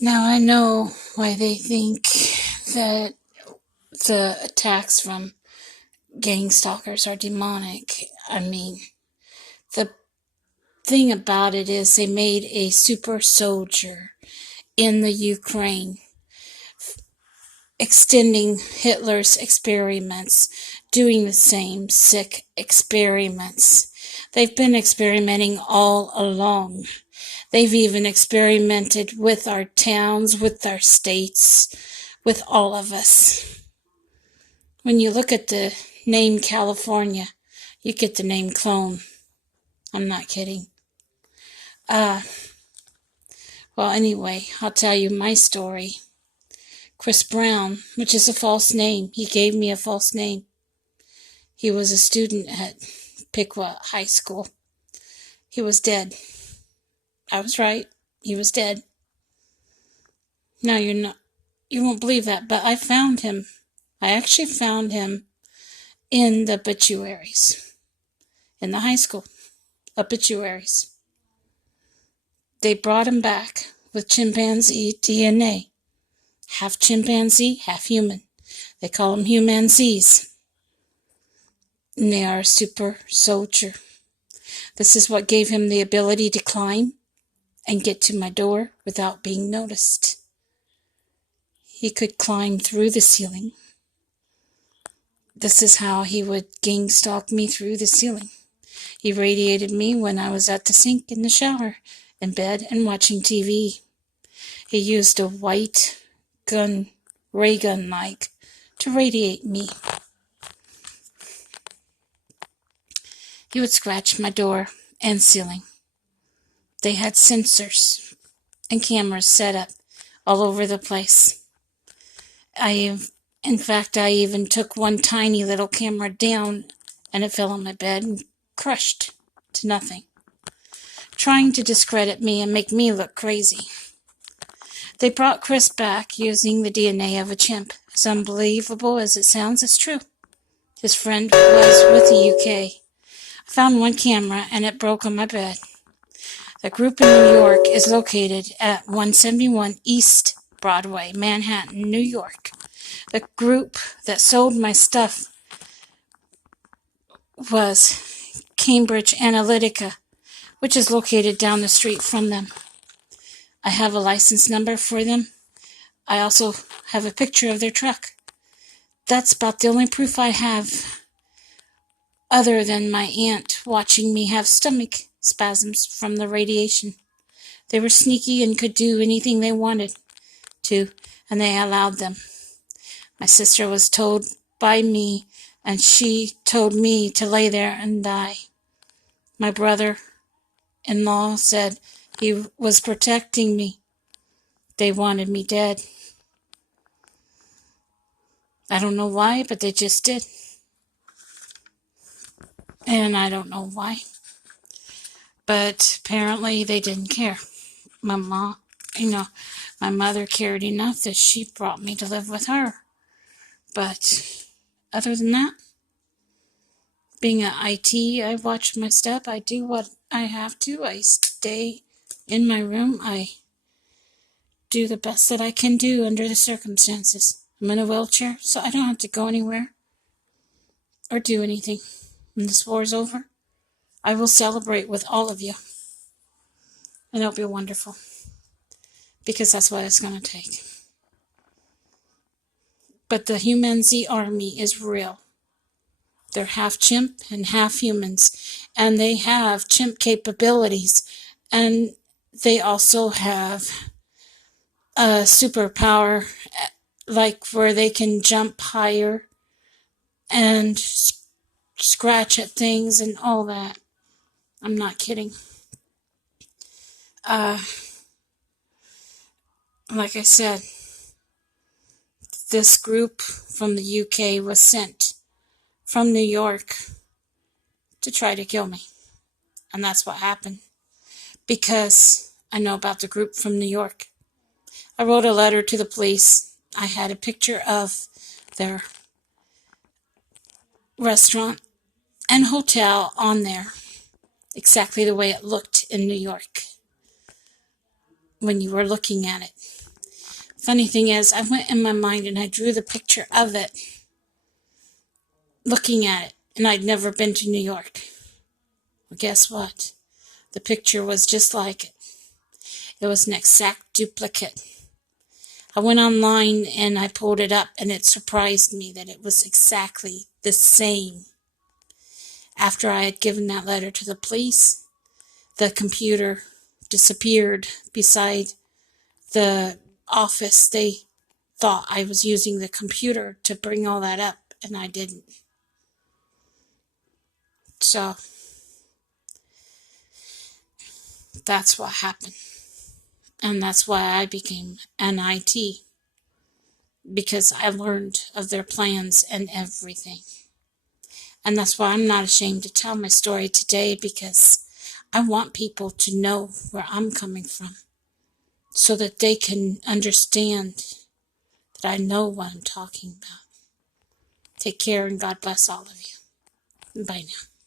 Now I know why they think that the attacks from gang stalkers are demonic. I mean, the thing about it is they made a super soldier in the Ukraine, extending Hitler's experiments, doing the same sick experiments. They've been experimenting all along. They've even experimented with our towns, with our states, with all of us. When you look at the name California, you get the name clone. I'm not kidding. Well, anyway, I'll tell you my story. Chris Brown, which is a false name. He gave me a false name. He was a student at Piqua High School. He was dead. I was right. He was dead. Now you won't believe that, but I found him. I actually found him in the obituaries, in the high school obituaries. They brought him back with chimpanzee DNA. Half chimpanzee, half human. They call them Humanzees. And they are a super soldier. This is what gave him the ability to climb and get to my door without being noticed. He could climb through the ceiling. This is how he would gang stalk me through the ceiling. He radiated me when I was at the sink, in the shower, in bed, and watching TV. He used a white gun, ray gun like, to radiate me. He would scratch my door and ceiling. They had sensors and cameras set up all over the place. In fact, I even took one tiny little camera down and it fell on my bed and crushed to nothing, trying to discredit me and make me look crazy. They brought Chris back using the DNA of a chimp. As unbelievable as it sounds, it's true. His friend was with the UK. I found one camera and it broke on my bed. The group in New York is located at 171 East Broadway, Manhattan, New York. The group that sold my stuff was Cambridge Analytica, which is located down the street from them. I have a license number for them. I also have a picture of their truck. That's about the only proof I have, other than my aunt watching me have stomach spasms from the radiation. They were sneaky and could do anything they wanted to, and they allowed them. My sister was told by me, and she told me to lay there and die. My brother-in-law said he was protecting me. They wanted me dead. I don't know why, but they just did. And I don't know why. But apparently they didn't care. My mother cared enough that she brought me to live with her. But other than that, being an IT, I watch my step. I do what I have to. I stay in my room. I do the best that I can do under the circumstances. I'm in a wheelchair, so I don't have to go anywhere or do anything. When this war is over, I will celebrate with all of you. And it'll be wonderful. Because that's what it's going to take. But the Humanzee Army is real. They're half chimp and half humans. And they have chimp capabilities. And they also have a superpower, like where they can jump higher and scratch at things and all that. I'm not kidding. Like I said, this group from the UK was sent from New York to try to kill me. And that's what happened. Because I know about the group from New York. I wrote a letter to the police. I had a picture of their restaurant and hotel on there. Exactly the way it looked in New York when you were looking at it. Funny thing is, I went in my mind and I drew the picture of it, looking at it, and I'd never been to New York. Well, guess what? The picture was just like it. It was an exact duplicate. I went online and I pulled it up, and it surprised me that it was exactly the same. After I had given that letter to the police, the computer disappeared beside the office. They thought I was using the computer to bring all that up, and I didn't. So that's what happened. And that's why I became an IT, because I learned of their plans and everything. And that's why I'm not ashamed to tell my story today, because I want people to know where I'm coming from so that they can understand that I know what I'm talking about. Take care, and God bless all of you. Bye now.